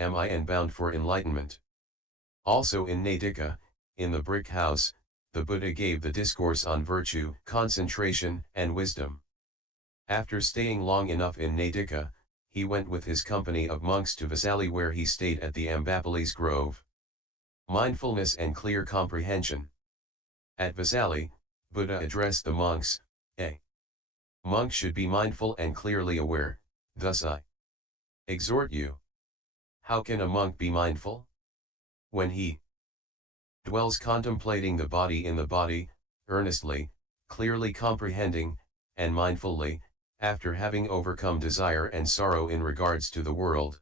am I and bound for enlightenment. Also in Natika, in the brick house, the Buddha gave the discourse on virtue, concentration, and wisdom. After staying long enough in Natika, he went with his company of monks to Vesali, where he stayed at the Ambapali's grove. Mindfulness and clear comprehension. At Vesali, Buddha addressed the monks, A monk should be mindful and clearly aware, thus I exhort you. How can a monk be mindful? When he dwells contemplating the body in the body, earnestly, clearly comprehending, and mindfully, after having overcome desire and sorrow in regards to the world.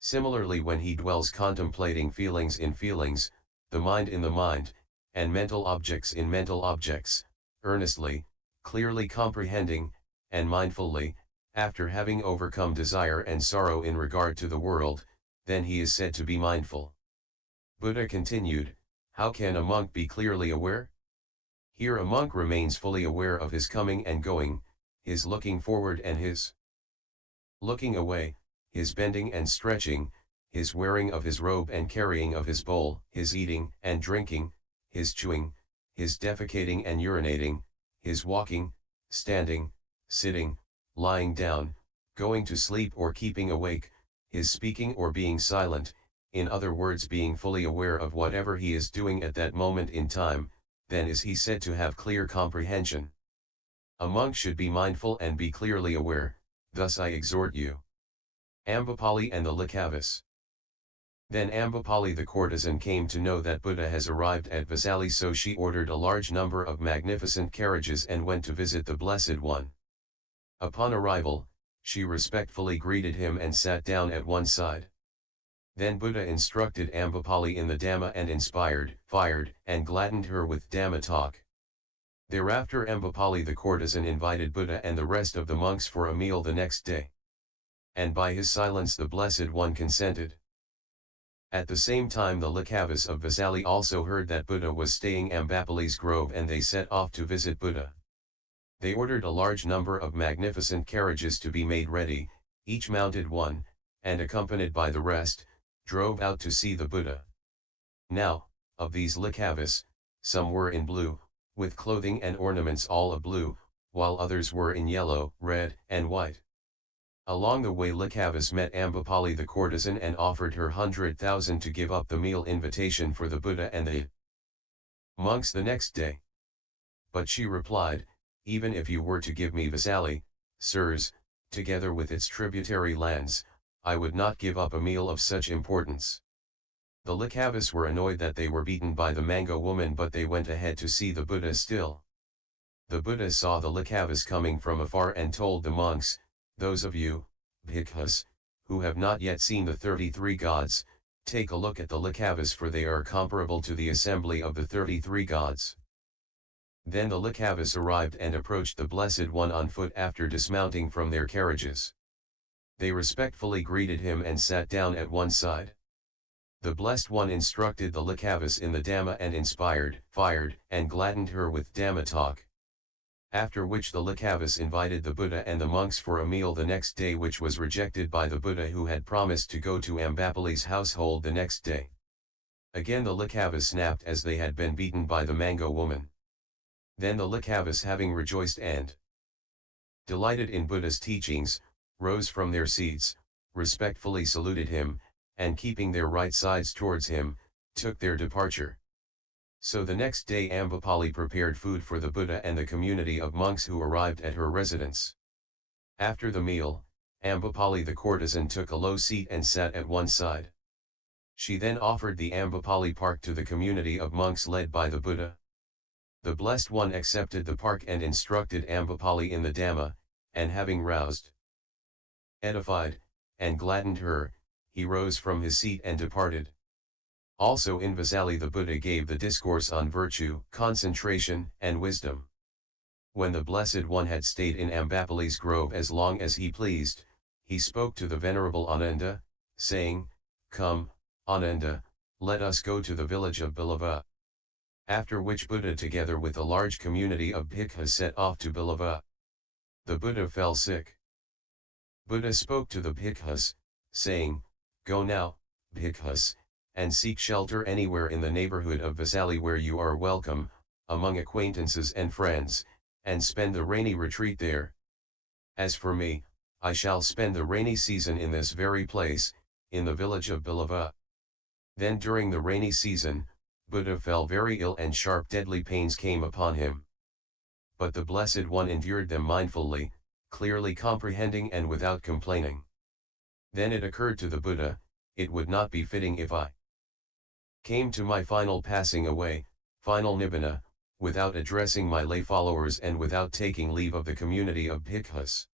Similarly, when he dwells contemplating feelings in feelings, the mind in the mind, and mental objects in mental objects, earnestly, clearly comprehending, and mindfully, after having overcome desire and sorrow in regard to the world, then he is said to be mindful. Buddha continued, how can a monk be clearly aware? Here a monk remains fully aware of his coming and going, his looking forward and his looking away, his bending and stretching, his wearing of his robe and carrying of his bowl, his eating and drinking, his chewing, his defecating and urinating, his walking, standing, sitting, lying down, going to sleep or keeping awake, his speaking or being silent, in other words being fully aware of whatever he is doing at that moment in time, then is he said to have clear comprehension. A monk should be mindful and be clearly aware, thus I exhort you. Ambapali and the Likavas. Then Ambapali the courtesan came to know that Buddha has arrived at Vesali, so she ordered a large number of magnificent carriages and went to visit the Blessed One. Upon arrival, she respectfully greeted him and sat down at one side. Then Buddha instructed Ambapali in the Dhamma and inspired, fired, and gladdened her with Dhamma talk. Thereafter Ambapali the courtesan invited Buddha and the rest of the monks for a meal the next day. And by his silence the Blessed One consented. At the same time the Likavas of Vesali also heard that Buddha was staying Ambapali's grove, and they set off to visit Buddha. They ordered a large number of magnificent carriages to be made ready, each mounted one, and accompanied by the rest, drove out to see the Buddha. Now, of these Likavas, some were in blue, with clothing and ornaments all of blue, while others were in yellow, red, and white. Along the way Likavas met Ambapali the courtesan and offered her 100,000 to give up the meal invitation for the Buddha and the monks the next day. But she replied, even if you were to give me Vesali, sirs, together with its tributary lands, I would not give up a meal of such importance. The Likavas were annoyed that they were beaten by the mango woman, but they went ahead to see the Buddha still. The Buddha saw the Likavas coming from afar and told the monks, those of you, Bhikkhus, who have not yet seen the 33 gods, take a look at the Likavas, for they are comparable to the assembly of the 33 gods. Then the Likavas arrived and approached the Blessed One on foot after dismounting from their carriages. They respectfully greeted him and sat down at one side. The Blessed One instructed the Likavas in the Dhamma and inspired, fired, and gladdened her with Dhamma talk. After which the Likavas invited the Buddha and the monks for a meal the next day, which was rejected by the Buddha, who had promised to go to Ambapali's household the next day. Again the Likavas snapped as they had been beaten by the mango woman. Then the Likavas, having rejoiced and delighted in Buddha's teachings, rose from their seats, respectfully saluted him, and keeping their right sides towards him, took their departure. So the next day Ambapali prepared food for the Buddha and the community of monks who arrived at her residence. After the meal, Ambapali the courtesan took a low seat and sat at one side. She then offered the Ambapali park to the community of monks led by the Buddha. The Blessed One accepted the park and instructed Ambapali in the Dhamma, and having roused, edified, and gladdened her, he rose from his seat and departed. Also in Vesali the Buddha gave the discourse on virtue, concentration, and wisdom. When the Blessed One had stayed in Ambapali's grove as long as he pleased, he spoke to the Venerable Ananda, saying, "Come, Ananda, let us go to the village of Bilava." After which Buddha together with a large community of bhikkhus set off to Bilava. The Buddha fell sick. Buddha spoke to the bhikkhus, saying, Go now, Bhikkhus, and seek shelter anywhere in the neighborhood of Vesali where you are welcome, among acquaintances and friends, and spend the rainy retreat there. As for me, I shall spend the rainy season in this very place, in the village of Bilava. Then during the rainy season, Buddha fell very ill and sharp deadly pains came upon him. But the Blessed One endured them mindfully, clearly comprehending and without complaining. Then it occurred to the Buddha, it would not be fitting if I came to my final passing away, final nibbana, without addressing my lay followers and without taking leave of the community of bhikkhus.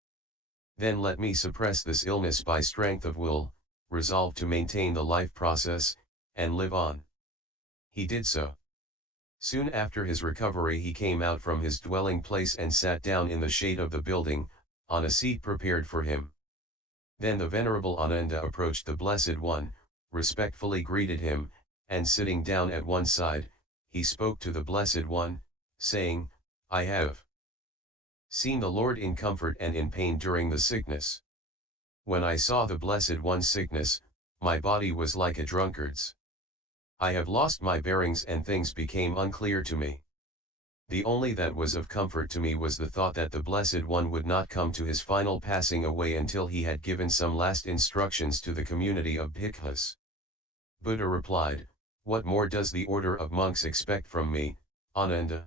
Then let me suppress this illness by strength of will, resolve to maintain the life process, and live on. He did so. Soon after his recovery he came out from his dwelling place and sat down in the shade of the building, on a seat prepared for him. Then the Venerable Ananda approached the Blessed One, respectfully greeted him, and sitting down at one side, he spoke to the Blessed One, saying, I have seen the Lord in comfort and in pain during the sickness. When I saw the Blessed One's sickness, my body was like a drunkard's. I have lost my bearings and things became unclear to me. The only that was of comfort to me was the thought that the Blessed One would not come to his final passing away until he had given some last instructions to the community of bhikkhus. Buddha replied, what more does the order of monks expect from me, Ananda?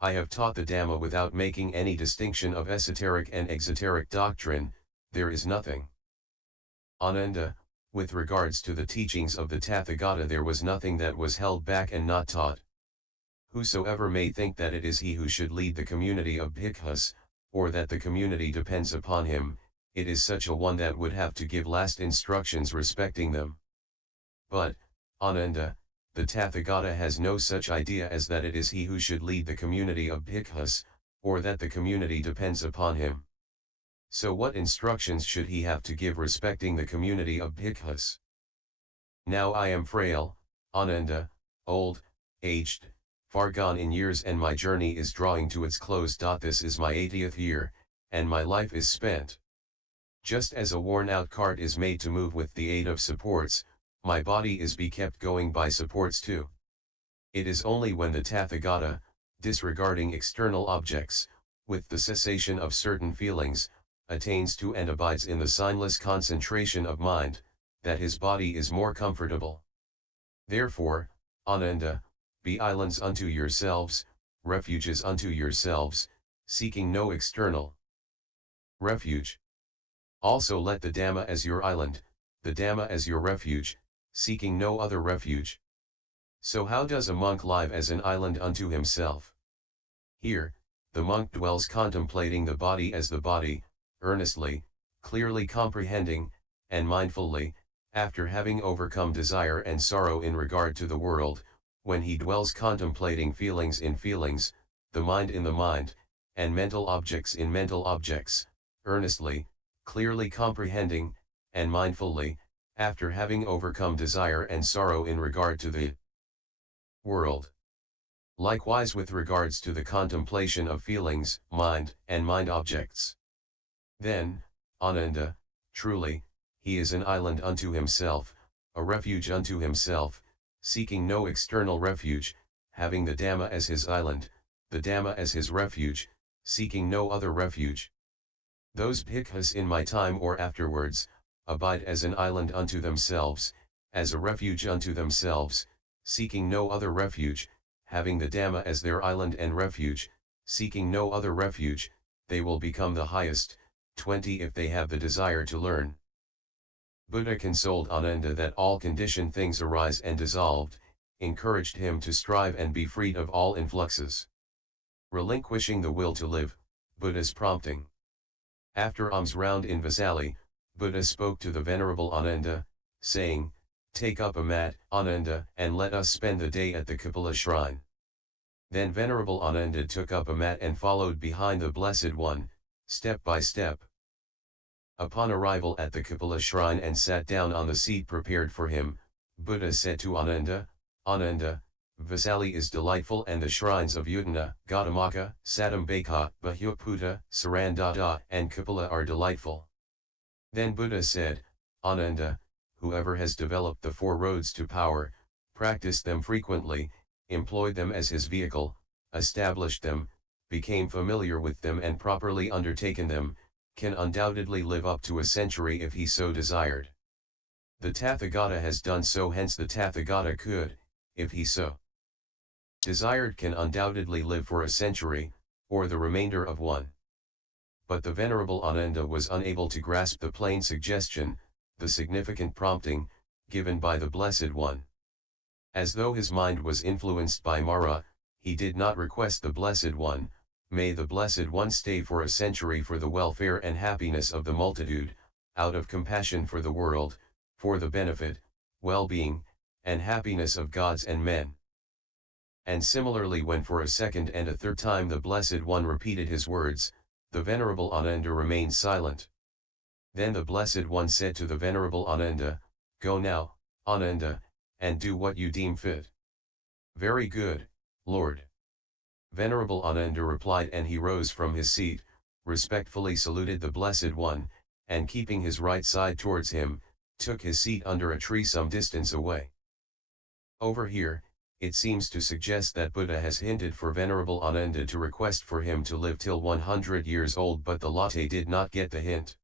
I have taught the Dhamma without making any distinction of esoteric and exoteric doctrine, there is nothing. Ananda, with regards to the teachings of the Tathagata there was nothing that was held back and not taught. Whosoever may think that it is he who should lead the community of bhikkhus, or that the community depends upon him, it is such a one that would have to give last instructions respecting them. But, Ananda, the Tathagata has no such idea as that it is he who should lead the community of bhikkhus, or that the community depends upon him. So what instructions should he have to give respecting the community of bhikkhus? Now I am frail, Ananda, old, aged, far gone in years and my journey is drawing to its close. This is my 80th year, and my life is spent. Just as a worn-out cart is made to move with the aid of supports, my body is be kept going by supports too. It is only when the Tathagata, disregarding external objects, with the cessation of certain feelings, attains to and abides in the signless concentration of mind, that his body is more comfortable. Therefore, Ananda, be islands unto yourselves, refuges unto yourselves, seeking no external refuge. Also let the Dhamma as your island, the Dhamma as your refuge, seeking no other refuge. So how does a monk live as an island unto himself? Here, the monk dwells contemplating the body as the body, earnestly, clearly comprehending, and mindfully, after having overcome desire and sorrow in regard to the world, when he dwells contemplating feelings in feelings, the mind in the mind, and mental objects in mental objects, earnestly, clearly comprehending, and mindfully, after having overcome desire and sorrow in regard to the world. Likewise with regards to the contemplation of feelings, mind, and mind objects. Then, Ananda, truly, he is an island unto himself, a refuge unto himself, seeking no external refuge, having the Dhamma as his island, the Dhamma as his refuge, seeking no other refuge. Those bhikkhus in my time or afterwards, abide as an island unto themselves, as a refuge unto themselves, seeking no other refuge, having the Dhamma as their island and refuge, seeking no other refuge, they will become the highest, 20 if they have the desire to learn. Buddha consoled Ananda that all conditioned things arise and dissolved, encouraged him to strive and be freed of all influxes. Relinquishing the will to live, Buddha's prompting. After alms round in Vesali, Buddha spoke to the Venerable Ananda, saying, take up a mat, Ananda, and let us spend the day at the Kapila shrine. Then Venerable Ananda took up a mat and followed behind the Blessed One, step by step. Upon arrival at the Kapila shrine and sat down on the seat prepared for him, Buddha said to Ananda, Ananda, Vesali is delightful and the shrines of Udana, Gautamaka, Satambaka, Bhuputta, Sarandada and Kapila are delightful. Then Buddha said, Ananda, whoever has developed the four roads to power, practiced them frequently, employed them as his vehicle, established them, became familiar with them and properly undertaken them, can undoubtedly live up to a century if he so desired. The Tathagata has done so, hence the Tathagata could, if he so desired, can undoubtedly live for a century, or the remainder of one. But the Venerable Ananda was unable to grasp the plain suggestion, the significant prompting, given by the Blessed One. As though his mind was influenced by Mara, he did not request the Blessed One, may the Blessed One stay for a century for the welfare and happiness of the multitude, out of compassion for the world, for the benefit, well-being, and happiness of gods and men. And similarly, when for a second and a third time the Blessed One repeated his words, the Venerable Ananda remained silent. Then the Blessed One said to the Venerable Ananda, "Go now, Ananda, and do what you deem fit." "Very good, Lord." Venerable Ananda replied, and he rose from his seat, respectfully saluted the Blessed One, and keeping his right side towards him, took his seat under a tree some distance away. Over here, it seems to suggest that Buddha has hinted for Venerable Ananda to request for him to live till 100 years old, but the latte did not get the hint.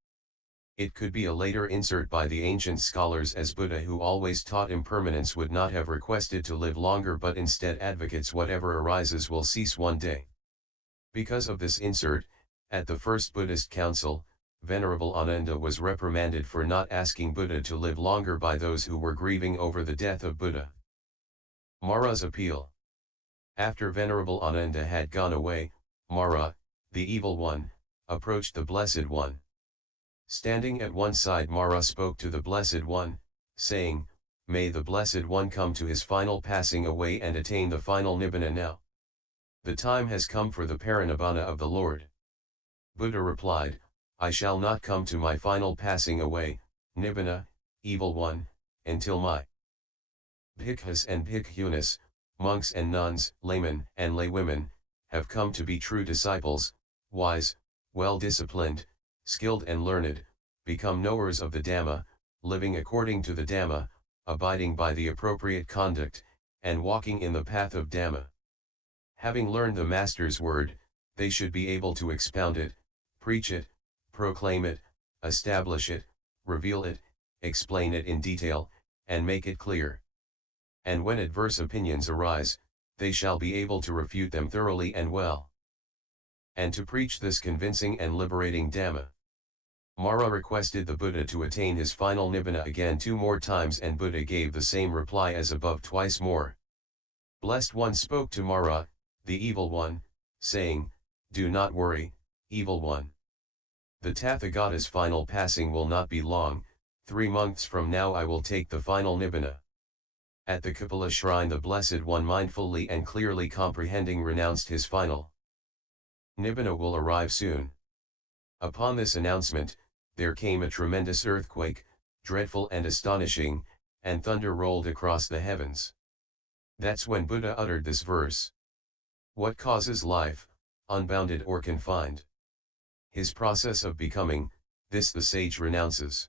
It could be a later insert by the ancient scholars, as Buddha, who always taught impermanence, would not have requested to live longer but instead advocates whatever arises will cease one day. Because of this insert, at the first Buddhist council, Venerable Ananda was reprimanded for not asking Buddha to live longer by those who were grieving over the death of Buddha. Mara's appeal. After Venerable Ananda had gone away, Mara, the evil one, approached the Blessed One. Standing at one side, Mara spoke to the Blessed One, saying, "May the Blessed One come to his final passing away and attain the final nibbana now. The time has come for the parinibbana of the Lord." Buddha replied, "I shall not come to my final passing away, nibbana, evil one, until my bhikkhus and bhikkhunis, monks and nuns, laymen and laywomen, have come to be true disciples, wise, well-disciplined, skilled and learned, become knowers of the Dhamma, living according to the Dhamma, abiding by the appropriate conduct, and walking in the path of Dhamma. Having learned the Master's word, they should be able to expound it, preach it, proclaim it, establish it, reveal it, explain it in detail, and make it clear. And when adverse opinions arise, they shall be able to refute them thoroughly and well, and to preach this convincing and liberating Dhamma." Mara requested the Buddha to attain his final nibbana again 2 more times, and Buddha gave the same reply as above twice more. Blessed One spoke to Mara, the evil one, saying, "Do not worry, evil one. The Tathagata's final passing will not be long, 3 months from now I will take the final nibbana." At the Kapila shrine, the Blessed One, mindfully and clearly comprehending, renounced his final nibbana will arrive soon. Upon this announcement, there came a tremendous earthquake, dreadful and astonishing, and thunder rolled across the heavens. That's when Buddha uttered this verse. What causes life, unbounded or confined? His process of becoming, this the sage renounces.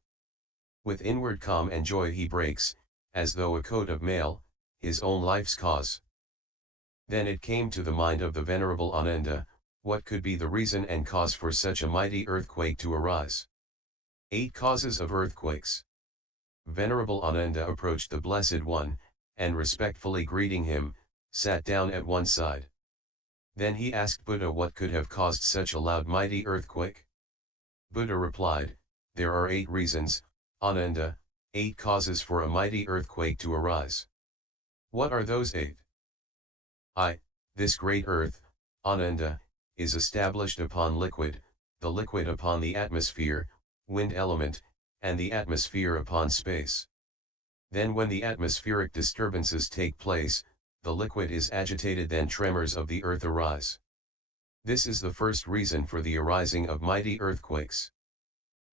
With inward calm and joy he breaks, as though a coat of mail, his own life's cause. Then it came to the mind of the Venerable Ananda, what could be the reason and cause for such a mighty earthquake to arise? 8 causes of earthquakes. Venerable Ananda approached the Blessed One, and respectfully greeting him, sat down at one side. Then he asked Buddha what could have caused such a loud mighty earthquake. Buddha replied, "There are 8 reasons, Ananda, 8 causes for a mighty earthquake to arise." "What are those 8? This great earth, Ananda, is established upon liquid, the liquid upon the atmosphere, wind element, and the atmosphere upon space. Then when the atmospheric disturbances take place, the liquid is agitated, then tremors of the earth arise. This is the first reason for the arising of mighty earthquakes.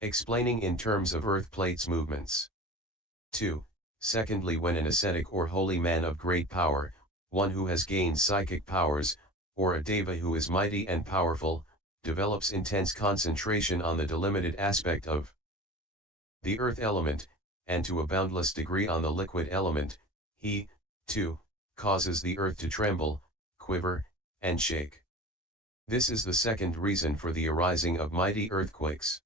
Explaining in terms of earth plates movements. 2. Secondly, when an ascetic or holy man of great power, one who has gained psychic powers, or a deva who is mighty and powerful, develops intense concentration on the delimited aspect of the earth element, and to a boundless degree on the liquid element, he, too, causes the earth to tremble, quiver, and shake. This is the second reason for the arising of mighty earthquakes.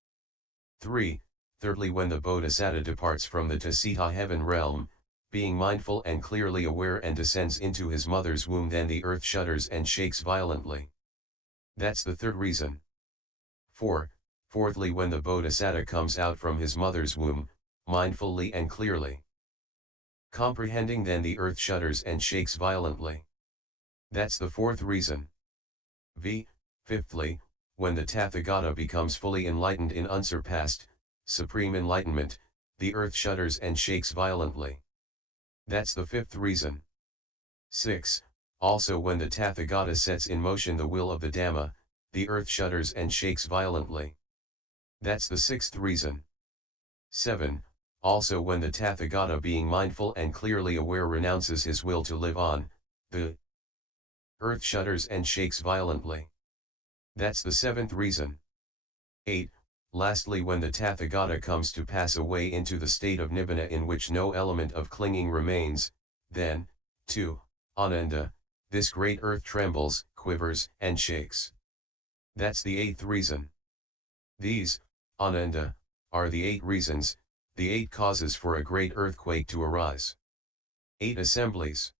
3. Thirdly, when the Bodhisattva departs from the Tasita heaven realm, being mindful and clearly aware, and descends into his mother's womb, then the earth shudders and shakes violently. That's the third reason. 4. Fourthly, when the Bodhisattva comes out from his mother's womb, mindfully and clearly comprehending, then the earth shudders and shakes violently. That's the fourth reason. Fifthly, when the Tathagata becomes fully enlightened in unsurpassed, supreme enlightenment, the earth shudders and shakes violently. That's the fifth reason. 6. Also, when the Tathagata sets in motion the will of the Dhamma, the earth shudders and shakes violently. That's the sixth reason. 7. Also, when the Tathagata, being mindful and clearly aware, renounces his will to live on, the earth shudders and shakes violently. That's the seventh reason. 8. Lastly, when the Tathagata comes to pass away into the state of Nibbana, in which no element of clinging remains, then, too, Ananda, this great earth trembles, quivers, and shakes. That's the eighth reason. These, Ananda, are the 8 reasons, the 8 causes for a great earthquake to arise. 8 assemblies.